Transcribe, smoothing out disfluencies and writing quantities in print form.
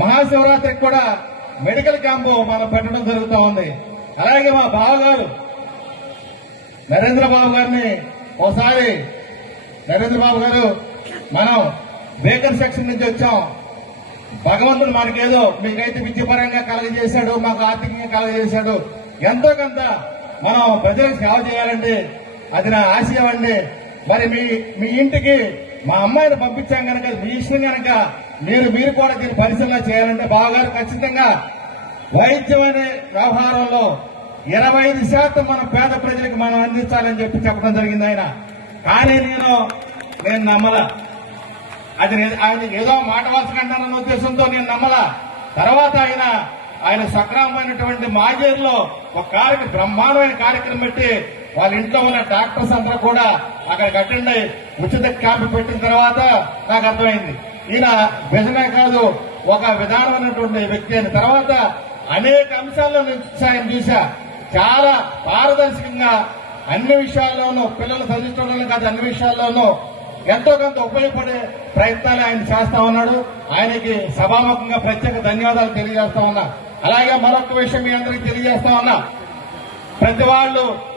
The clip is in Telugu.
మహాశివరాత్రికి కూడా మెడికల్ క్యాంపు మనం పెట్టడం జరుగుతూ ఉంది. అలాగే మా బావగారు నరేంద్ర బాబు గారిని ఒకసారి, నరేంద్ర బాబు గారు మనం బేకర్ సెక్షన్ నుంచి వచ్చాం, భగవంతుడు మనకేదో మీకైతే విద్యపరంగా కలగజేశాడు, మాకు ఆర్థికంగా కలగజేశాడు, ఎంతో కొంత మనం ప్రజలకు సేవ చేయాలండి, అది నా ఆశయం అండి. మరి మీ ఇంటికి మా అమ్మాయిని పంపించాం కనుక మీ ఇష్టం కనుక మీరు కూడా దీన్ని పరిశీలన చేయాలంటే బావగారు ఖచ్చితంగా వైద్యం అనే వ్యవహారంలో 25% మన పేద ప్రజలకు మనం అందించాలని చెప్పడం జరిగింది ఆయన. కానీ నేను నమ్మలా, అది ఆయన ఏదో మాట వలసకంటానన్న ఉద్దేశంతో నేను నమ్మలా. తర్వాత ఆయన సక్రమమైనటువంటి మాజేరులో ఒక బ్రహ్మాండమైన కార్యక్రమం పెట్టి వాళ్ళ ఇంట్లో ఉన్న డాక్టర్స్ అందరూ కూడా అక్కడికి అటెండ్ అయ్యి ఉచిత క్యాంపు పెట్టిన తర్వాత నాకు అర్థమైంది ఈయన నిజమే కాదు, ఒక విధానమైనటువంటి వ్యక్తి అని. తర్వాత అనేక అంశాల్లో నేను చూసా, చాలా పారదర్శకంగా అన్ని విషయాల్లోనూ, పిల్లలు చదివించడంలో కాదు అన్ని విషయాల్లోనూ ఎంతో కొంత ఉపయోగపడే ప్రయత్నాలు ఆయన చేస్తా ఉన్నాడు. ఆయనకి సభాముఖంగా ప్రత్యేక ధన్యవాదాలు తెలియజేస్తా ఉన్నా. అలాగే మరొక విషయం మీ అందరికీ తెలియజేస్తా ఉన్నా, ప్రతి వాళ్ళు